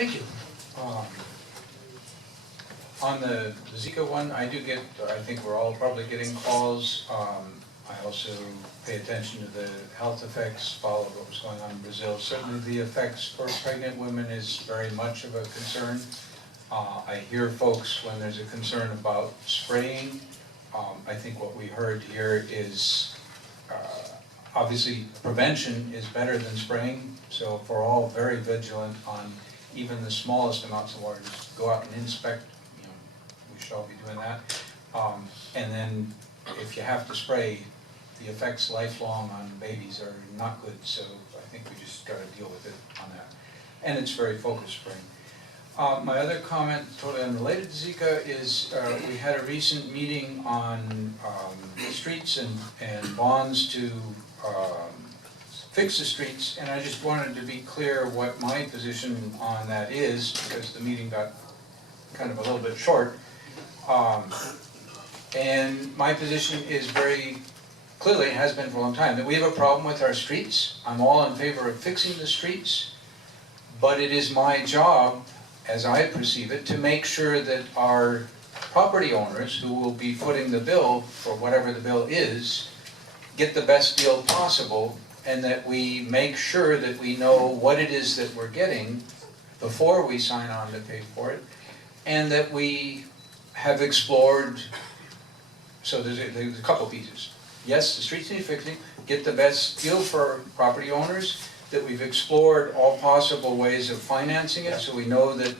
Thank you. On the Zika one, I think we're all probably getting calls. I also pay attention to the health effects, follow what was going on in Brazil. Certainly the effects for pregnant women is very much of a concern. I hear folks when there's a concern about spraying. I think what we heard here is obviously prevention is better than spraying, so if we're all very vigilant on even the smallest amounts of water, just go out and inspect, we should all be doing that. And then if you have to spray, the effects lifelong on babies are not good, so I think we just got to deal with it on that. And it's very focused spraying. My other comment, totally unrelated to Zika, is we had a recent meeting on streets and bonds to fix the streets, and I just wanted to be clear what my position on that is, because the meeting got kind of a little bit short. And my position is very clearly, it has been for a long time, that we have a problem with our streets. I'm all in favor of fixing the streets, but it is my job, as I perceive it, to make sure that our property owners, who will be footing the bill for whatever the bill is, get the best deal possible, and that we make sure that we know what it is that we're getting before we sign on to pay for it, and that we have explored. So there's a couple pieces. Yes, the streets need fixing, get the best deal for property owners, that we've explored all possible ways of financing it, so we know that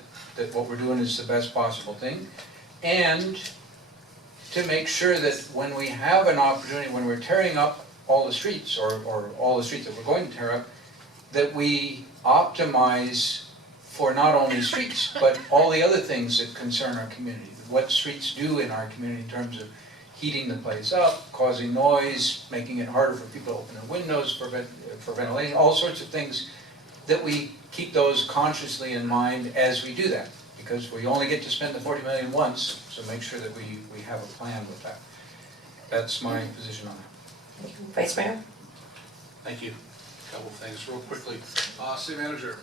what we're doing is the best possible thing, and to make sure that when we have an opportunity, when we're tearing up all the streets, or all the streets that we're going to tear up, that we optimize for not only streets, but all the other things that concern our community. What streets do in our community in terms of heating the place up, causing noise, making it harder for people to open their windows, for ventilation, all sorts of things, that we keep those consciously in mind as we do that. Because we only get to spend the 40 million once, so make sure that we have a plan with that. That's my position on that. Vice Mayor? Thank you. A couple of things real quickly. City Manager.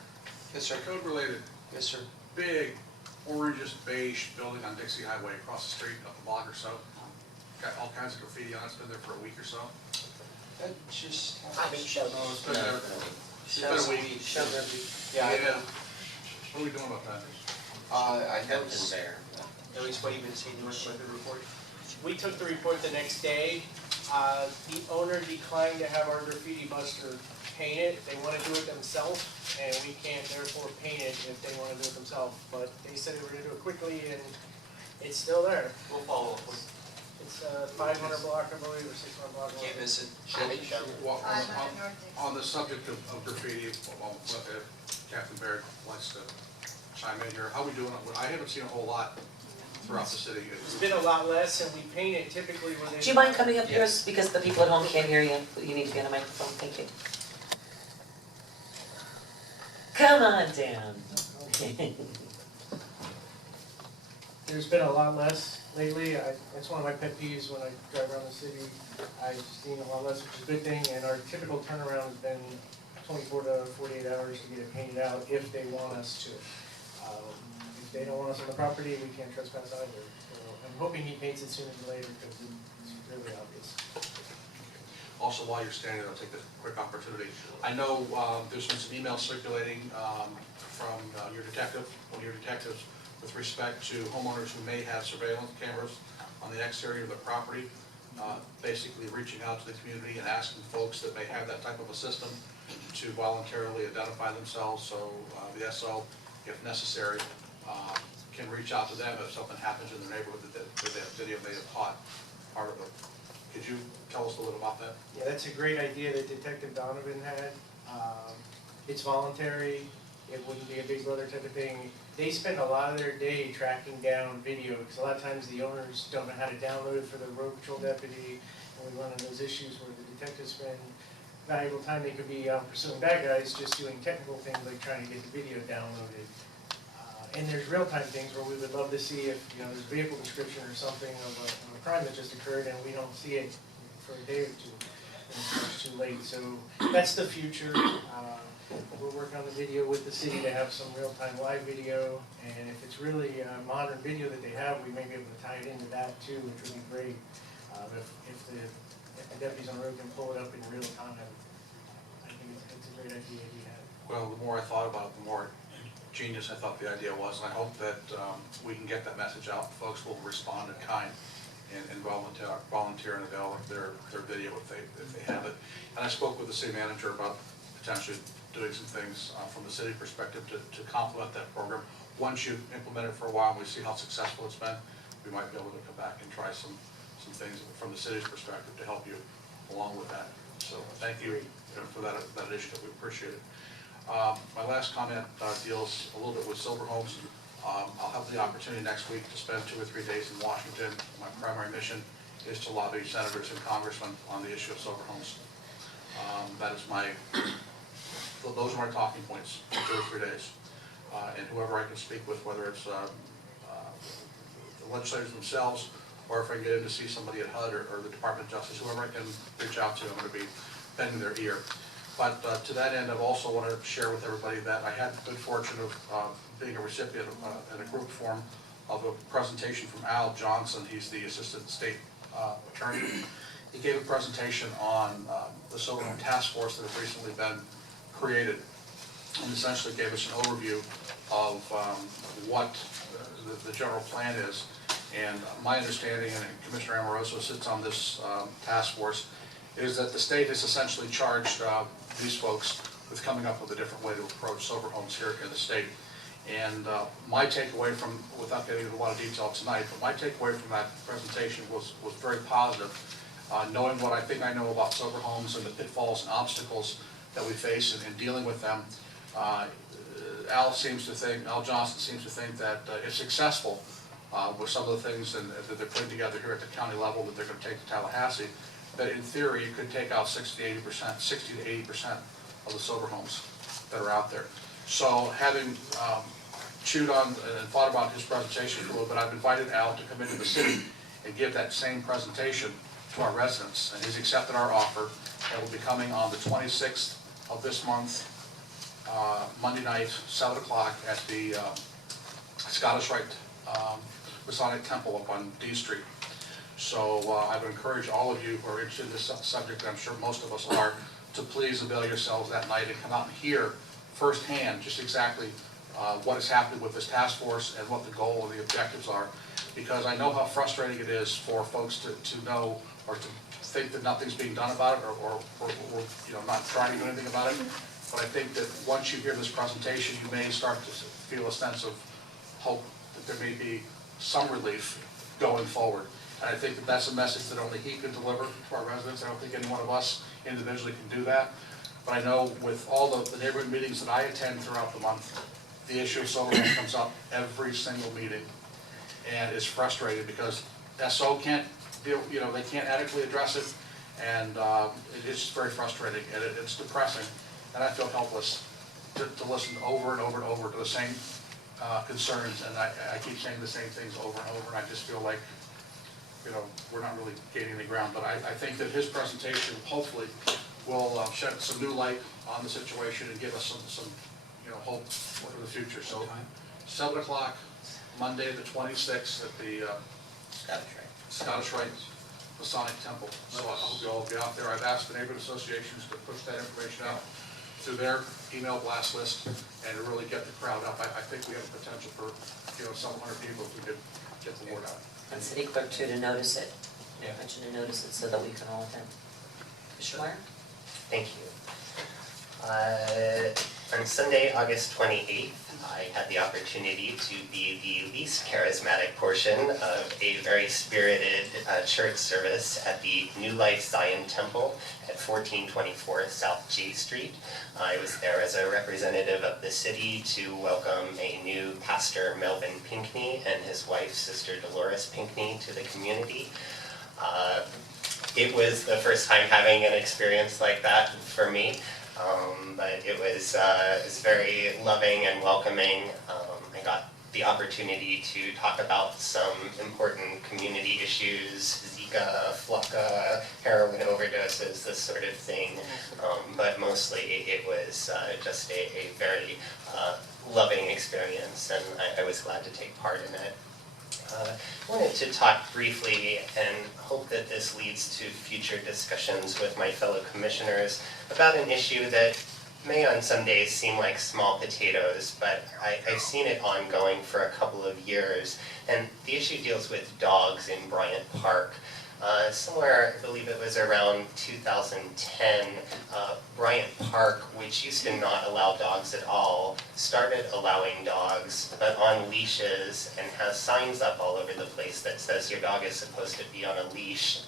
Yes, sir. Code related. Yes, sir. Big orangish beige building on Dixie Highway across the street, up a block or so. Got all kinds of graffiti on it. It's been there for a week or so. That just I mean, show. No, it's been there. It's been a week. Yeah. What are we doing about that? I noticed. At least what you've been seeing with the report. We took the report the next day. The owner declined to have our graffiti buster paint it. They want to do it themselves, and we can't therefore paint it if they want to do it themselves. But they said they were going to do it quickly, and it's still there. We'll follow up with. It's a 500 block, I believe, or 600 block. Can't miss it. Well, on the subject of graffiti, Captain Baird likes to chime in here. How are we doing? I haven't seen a whole lot throughout the city. It's been a lot less, and we paint it typically within. Do you mind coming up here, because the people at home can't hear you? You need to be on the microphone, thank you. Come on down. There's been a lot less lately. It's one of my pet peeves when I drive around the city. I've seen a lot less, which is a good thing, and our typical turnaround has been 24 to 48 hours to get it painted out if they want us to. If they don't want us on the property, we can't trespass either. So I'm hoping he paints it sooner than later because it's really obvious. Also, while you're standing there, I'll take this quick opportunity. I know there's been some emails circulating from your detective, one of your detectives, with respect to homeowners who may have surveillance cameras on the exterior of the property, basically reaching out to the community and asking folks that may have that type of a system to voluntarily identify themselves, so the SO, if necessary, can reach out to them if something happens in their neighborhood that video may have caught part of it. Could you tell us a little about that? Yeah, that's a great idea that Detective Donovan had. It's voluntary. It wouldn't be a big brother type of thing. They spend a lot of their day tracking down video because a lot of times the owners don't know how to download it for the road patrol deputy, and we run into those issues where the detectives spend valuable time. They could be pursuing bad guys, just doing technical things like trying to get the video downloaded. And there's real-time things where we would love to see if there's a vehicle description or something of a crime that just occurred and we don't see it for a day or two, and it's too late. So that's the future. we're working on the video with the city to have some real-time live video, and if it's really modern video that they have, we may be able to tie it into that too, which would be great. If the deputies on the road can pull it up in real time, I think it's a great idea we have. Well, the more I thought about it, the more genius I thought the idea was, and I hope that we can get that message out. Folks will respond in kind and volunteer and avail their video if they have it. And I spoke with the city manager about potentially doing some things from the city perspective to complement that program. Once you've implemented it for a while and we see how successful it's been, we might be able to come back and try some things from the city's perspective to help you along with that. So thank you for that initiative. We appreciate it. My last comment deals a little bit with sober homes. I'll have the opportunity next week to spend 2 or 3 days in Washington. My primary mission is to lobby senators and congressmen on the issue of sober homes. Those are my talking points for 2 or 3 days. And whoever I can speak with, whether it's the legislators themselves, or if I get in to see somebody at HUD or the Department of Justice, whoever I can reach out to, I'm going to be bending their ear. But to that end, I also want to share with everybody that I had the good fortune of being a recipient in a group form of a presentation from Al Johnson. He's the Assistant State Attorney. He gave a presentation on the Sober Home Task Force that has recently been created, and essentially gave us an overview of what the general plan is. And my understanding, and Commissioner Amoroso sits on this task force, is that the state has essentially charged these folks with coming up with a different way to approach sober homes here in the state. And my takeaway from, without getting into a lot of detail tonight, but my takeaway from that presentation was very positive. Knowing what I think I know about sober homes and the pitfalls and obstacles that we face in dealing with them, Al Johnson seems to think that if successful with some of the things that they're putting together here at the county level that they're going to take to Tallahassee, that in theory it could take out 60 to 80% of the sober homes that are out there. So having chewed on and thought about his presentation for a little bit, I've invited Al to come into the city and give that same presentation to our residents, and he's accepted our offer and will be coming on the 26th of this month, Monday night, 7 o'clock at the Scottish Rite Masonic Temple up on D Street. So I would encourage all of you who are interested in this subject, and I'm sure most of us are, to please avail yourselves that night and come out and hear firsthand just exactly what is happening with this task force and what the goal and the objectives are. Because I know how frustrating it is for folks to know or to think that nothing's being done about it or not trying to do anything about it. But I think that once you hear this presentation, you may start to feel a sense of hope that there may be some relief going forward. And I think that that's a message that only he can deliver to our residents. I don't think any one of us individually can do that. But I know with all the neighborhood meetings that I attend throughout the month, the issue of sober home comes up every single meeting. And it's frustrating because SO can't deal, they can't adequately address it. And it's just very frustrating and it's depressing. And I feel helpless to listen over and over and over to the same concerns. And I keep saying the same things over and over. And I just feel like, we're not really gaining any ground. But I think that his presentation hopefully will shed some new light on the situation and give us some hope for the future. So 7 o'clock, Monday the 26th at the Scottish Rite Masonic Temple. So I hope you all will be out there. I've asked the neighborhood associations to push that information out through their email blast list and to really get the crowd up. I think we have the potential for several hundred people if we could get the word out. And city clerk too, to notice it. Yeah. Mention to notice it so that we can all attend. Mr. Meyer? Thank you. On Sunday, August 28th, I had the opportunity to be the least charismatic portion of a very spirited church service at the New Life Zion Temple at 1424 South J Street. I was there as a representative of the city to welcome a new pastor, Melvin Pinkney, and his wife, Sister Dolores Pinkney, to the community. It was the first time having an experience like that for me. But it was very loving and welcoming. I got the opportunity to talk about some important community issues, Zika, FLUCA, heroin overdoses, this sort of thing. But mostly it was just a very loving experience, and I was glad to take part in it. I wanted to talk briefly and hope that this leads to future discussions with my fellow commissioners about an issue that may on some days seem like small potatoes, but I've seen it ongoing for a couple of years. And the issue deals with dogs in Bryant Park. Somewhere, I believe it was around 2010, Bryant Park, which used to not allow dogs at all, started allowing dogs, but on leashes, and has signs up all over the place that says your dog is supposed to be on a leash.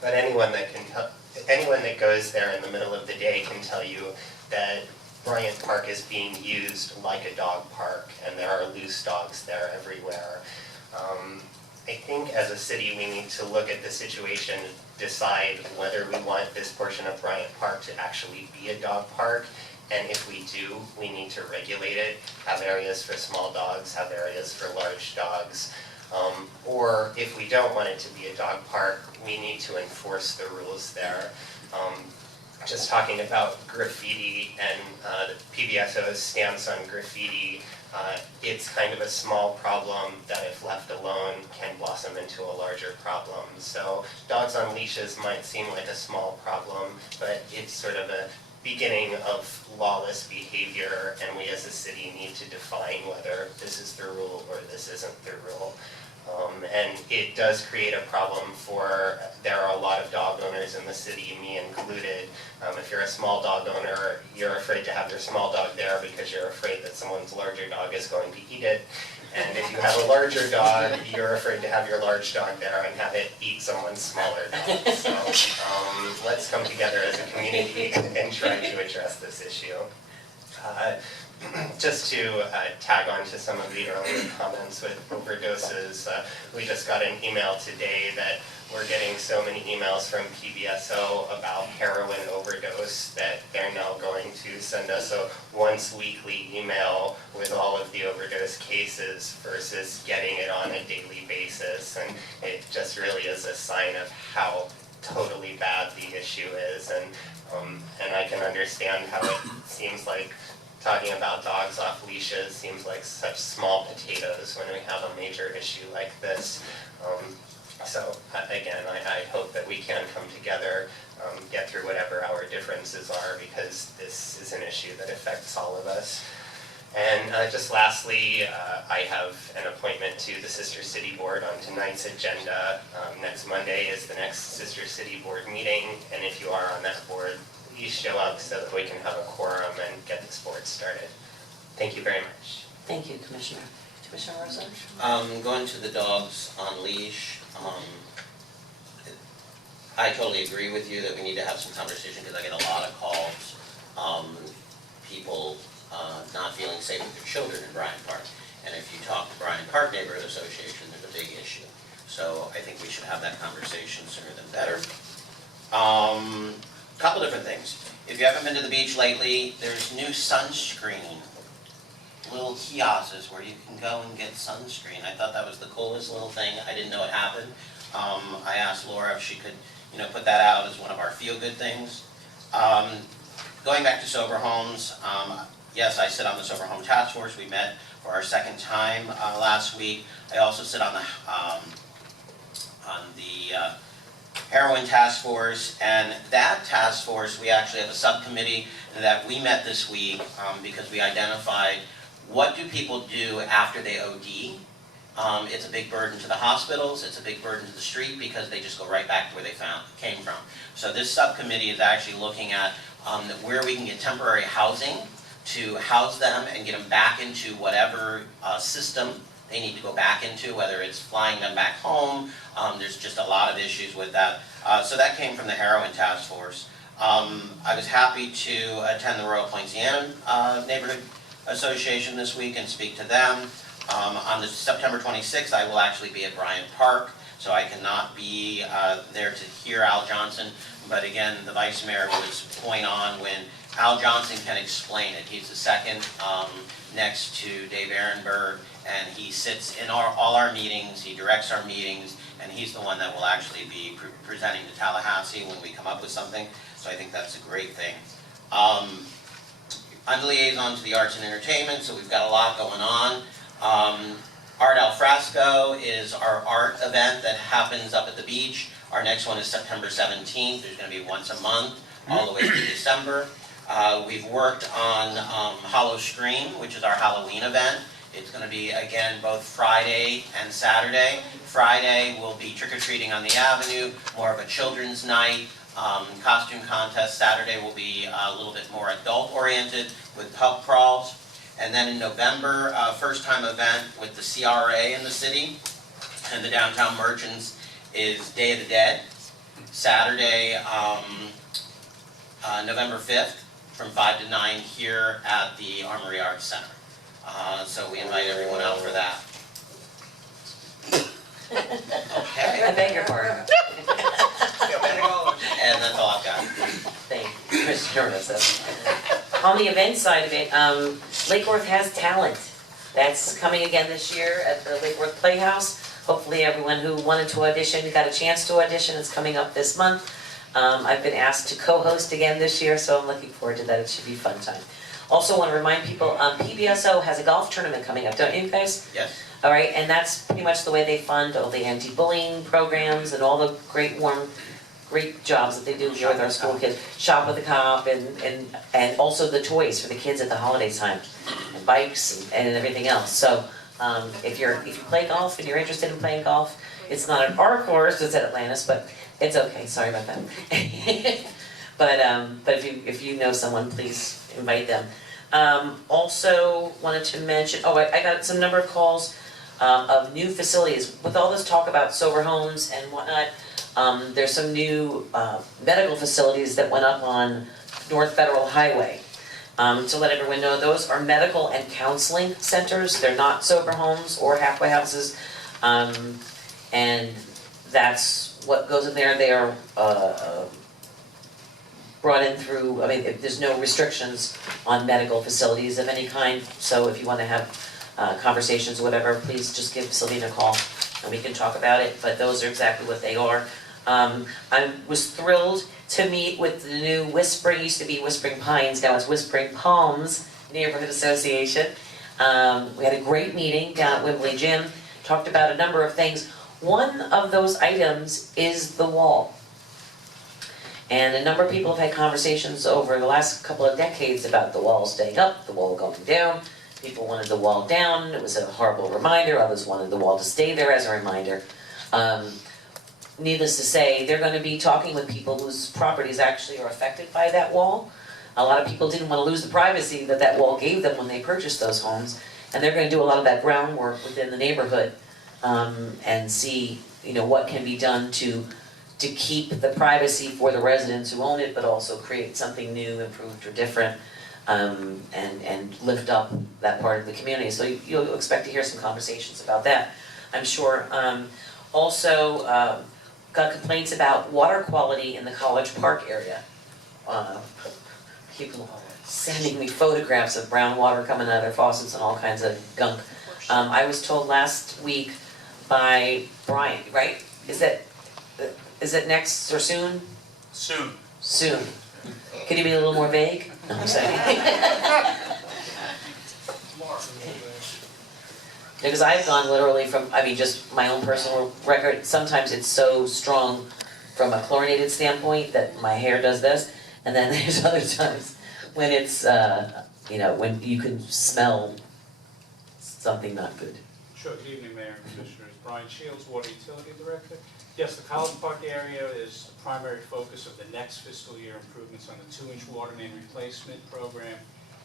But anyone that goes there in the middle of the day can tell you that Bryant Park is being used like a dog park, and there are loose dogs there everywhere. I think as a city we need to look at the situation, decide whether we want this portion of Bryant Park to actually be a dog park, and if we do, we need to regulate it, have areas for small dogs, have areas for large dogs. Or if we don't want it to be a dog park, we need to enforce the rules there. Just talking about graffiti and the PBSO's stance on graffiti, it's kind of a small problem that if left alone can blossom into a larger problem. So dogs on leashes might seem like a small problem, but it's sort of a beginning of lawless behavior, and we as a city need to define whether this is the rule or this isn't the rule. And it does create a problem for, there are a lot of dog owners in the city, me included. If you're a small dog owner, you're afraid to have your small dog there because you're afraid that someone's larger dog is going to eat it. And if you have a larger dog, you're afraid to have your large dog there and have it eat someone's smaller dog. So let's come together as a community and try to address this issue. Just to tag on to some of the earlier comments with overdoses, we just got an email today that we're getting so many emails from PBSO about heroin overdose that they're now going to send us a once weekly email with all of the overdose cases versus getting it on a daily basis. And it just really is a sign of how totally bad the issue is. And I can understand how it seems like talking about dogs off leashes seems like such small potatoes when we have a major issue like this. So again, I hope that we can come together, get through whatever our differences are, because this is an issue that affects all of us. And just lastly, I have an appointment to the Sister City Board on tonight's agenda. Next Monday is the next Sister City Board meeting, and if you are on that board, please show up so that we can have a quorum and get this board started. Thank you very much. Thank you, Commissioner. Commissioner Rosa? Going to the dogs on leash, I totally agree with you that we need to have some conversation, because I get a lot of calls, people not feeling safe with their children in Bryant Park. And if you talk to Bryant Park Neighborhood Association, there's a big issue. So I think we should have that conversation sooner than better. Couple different things. If you haven't been to the beach lately, there's new sunscreen, little kiosks where you can go and get sunscreen. I thought that was the coolest little thing. I didn't know it happened. I asked Laura if she could, put that out as one of our feel-good things. Going back to sober homes, yes, I sit on the sober home task force. We met for our second time last week. I also sit on the heroin task force, and that task force, we actually have a subcommittee that we met this week because we identified what do people do after they OD. It's a big burden to the hospitals, it's a big burden to the street, because they just go right back to where they came from. So this subcommittee is actually looking at where we can get temporary housing to house them and get them back into whatever system they need to go back into, whether it's flying them back home. There's just a lot of issues with that. So that came from the heroin task force. I was happy to attend the Royal Poinciana Neighborhood Association this week and speak to them. On the September 26th, I will actually be at Bryant Park, so I cannot be there to hear Al Johnson. But again, the Vice Mayor was point on when Al Johnson can explain it. He's the second next to Dave Ehrenberg, and he sits in all our meetings, he directs our meetings, and he's the one that will actually be presenting to Tallahassee when we come up with something. So I think that's a great thing. I'm the liaison to the arts and entertainment, so we've got a lot going on. Art Al Fresco is our art event that happens up at the beach. Our next one is September 17th. There's going to be once a month, all the way through December. We've worked on Hollow Scream, which is our Halloween event. It's going to be, again, both Friday and Saturday. Friday will be trick-or-treating on the avenue, more of a children's night, costume contest. Saturday will be a little bit more adult-oriented with pub crawls. And then in November, first-time event with the CRA in the city and the Downtown Merchants is Day of the Dead, Saturday, November 5th, from 5 to 9 here at the Armory Arts Center. So we invite everyone out for that. Okay, I beg your pardon. and that's all I've got. Thank you, Commissioner Rissa. On the event side of it, Lake Worth Has Talent. That's coming again this year at the Lake Worth Playhouse. Hopefully everyone who wanted to audition got a chance to audition. It's coming up this month. I've been asked to co-host again this year, so I'm looking forward to that. It should be a fun time. Also want to remind people, PBSO has a golf tournament coming up, don't you guys? Yes. All right, and that's pretty much the way they fund all the anti-bullying programs and all the great jobs that they do here with our school kids. Shop with the Cop and also the toys for the kids at the holiday time, and bikes and everything else. So if you play golf and you're interested in playing golf, it's not at our course, it's at Atlantis, but it's okay. Sorry about that. But if you know someone, please invite them. Also wanted to mention, I got some number of calls of new facilities. With all this talk about sober homes and whatnot, there's some new medical facilities that went up on North Federal Highway. To let everyone know, those are medical and counseling centers. They're not sober homes or halfway houses. And that's what goes in there. They are brought in through, there's no restrictions on medical facilities of any kind. So if you want to have conversations or whatever, please just give Sylvina a call and we can talk about it. But those are exactly what they are. I was thrilled to meet with the new Whispering, used to be Whispering Pines, now it's Whispering Palms Neighborhood Association. We had a great meeting down at Wembley Gym, talked about a number of things. One of those items is the wall. And a number of people have had conversations over the last couple of decades about the wall staying up, the wall going down. People wanted the wall down, it was a horrible reminder, others wanted the wall to stay there as a reminder. Needless to say, they're going to be talking with people whose properties actually are affected by that wall. A lot of people didn't want to lose the privacy that that wall gave them when they purchased those homes. And they're going to do a lot of that groundwork within the neighborhood and see, what can be done to keep the privacy for the residents who own it, but also create something new, improved, or different, and lift up that part of the community. So you'll expect to hear some conversations about that, I'm sure. Also, got complaints about water quality in the College Park area. People sending me photographs of brown water coming out of their faucets and all kinds of gunk. I was told last week by Bryant, right? Is it next or soon? Soon. Soon. Could you be a little more vague? No, I'm saying. Because I've gone literally from, just my own personal record, sometimes it's so strong from a chlorinated standpoint that my hair does this, and then there's other times when it's, when you can smell something not good. Sure, good evening, Mayor and Commissioners. Brian Shields, Water Utility Director. Yes, the College Park area is the primary focus of the next fiscal year improvements on the 2-inch water main replacement program,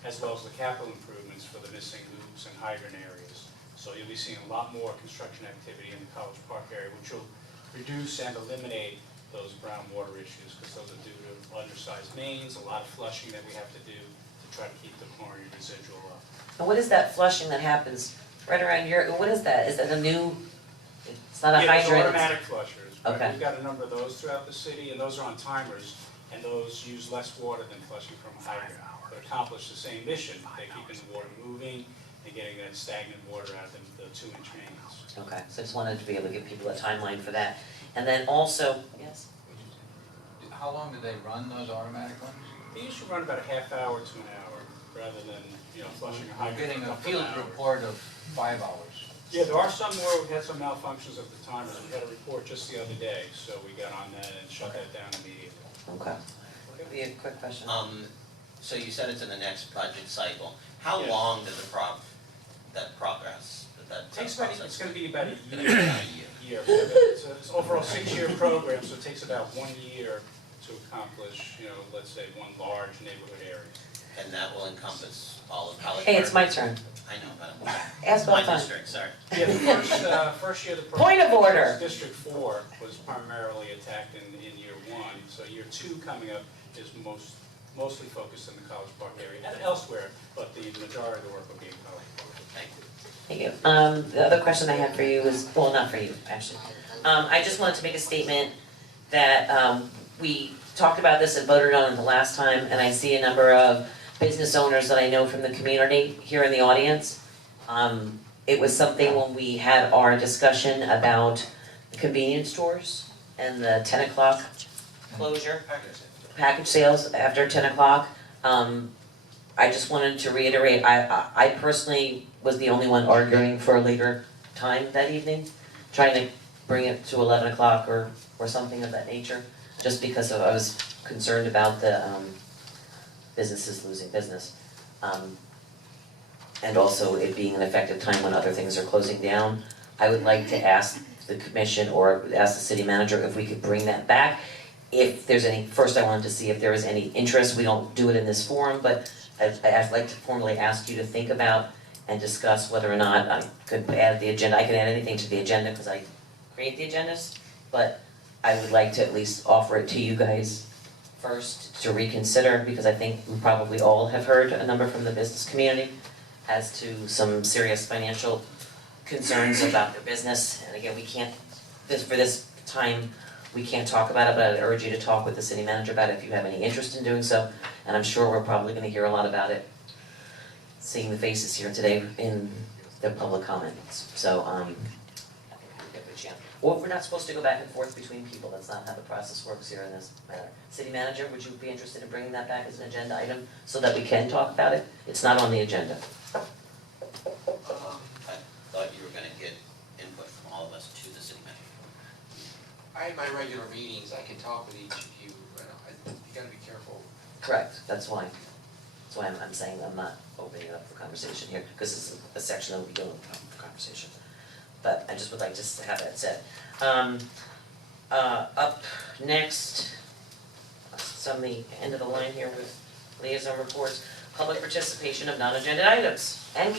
as well as the capital improvements for the missing loops and hydrant areas. So you'll be seeing a lot more construction activity in the College Park area, which will reduce and eliminate those brown water issues, because those are due to undersized mains, a lot of flushing that we have to do to try to keep the chlorine residual up. And what is that flushing that happens right around what is that? Is that a new, it's not a hydrant? Automatic flushers. Right? Okay. We've got a number of those throughout the city, and those are on timers. and those use less water than flushing from a hydrant, but accomplish the same mission by keeping the water moving and getting that stagnant water out of the 2-inch mains. Okay, so I just wanted to be able to give people a timeline for that. And then also, yes, How long do they run, those automatic ones? They usually run about a half hour to an hour, rather than, flushing a I'm hydrant getting for a couple field hours. report of 5 hours. Yeah, there are some where we've had some malfunctions of the timers. We had a report just the other day, so we got on that and shut that down immediately. okay. Be a quick question. So you said it's in the next budget cycle. How Yes. long does that progress, that It's process? gonna be about a year. It's an overall 6-year program, so it takes about 1 year to accomplish, let's say, one large neighborhood area. And that will encompass all of College Park? Hey, it's my turn. I know, but Ask all my the time. district, sorry. Yeah, the first year of the program. Point of order. District 4 was primarily attacked in year 1, so year 2 coming up is mostly focused in the College Park area and elsewhere, but the majority of the work will be in College Park. Thank you. Thank you. The other question I had for you was, well, not for you, actually. I just wanted to make a statement that we talked about this and voted on it the last time, and I see a number of business owners that I know from the community here in the audience. It was something when we had our discussion about the convenience stores and the 10 o'clock closure, package sales after 10 o'clock. I just wanted to reiterate, I personally was the only one arguing for a later time that evening, trying to bring it to 11 o'clock or something of that nature, just because I was concerned about the businesses losing business. And also it being an effective time when other things are closing down. I would like to ask the commission or ask the city manager if we could bring that back. If there's any, first I wanted to see if there was any interest, we don't do it in this forum, but I'd like to formally ask you to think about and discuss whether or not I could add the agenda. I can add anything to the agenda because I create the agendas, but I would like to at least offer it to you guys first to reconsider, because I think we probably all have heard a number from the business community as to some serious financial concerns about their business. And again, we can't, for this time, we can't talk about it, but I'd urge you to talk with the city manager about it if you have any interest in doing so. And I'm sure we're probably gonna hear a lot about it, seeing the faces here today in the public comments. So, well, we're not supposed to go back and forth between people, that's not how the process works here in this matter. City manager, would you be interested in bringing that back as an agenda item so that we can talk about it? It's not on the agenda. I thought you were gonna get input from all of us to the city manager. I have my regular meetings, I can talk with each of you, but you gotta be careful. Correct, that's why I'm saying I'm not opening it up for conversation here, because it's a section that we don't open up for conversation. But I just would like just to have that said. Up next, it's on the end of the line here with liaison reports, public participation of non-agenda items and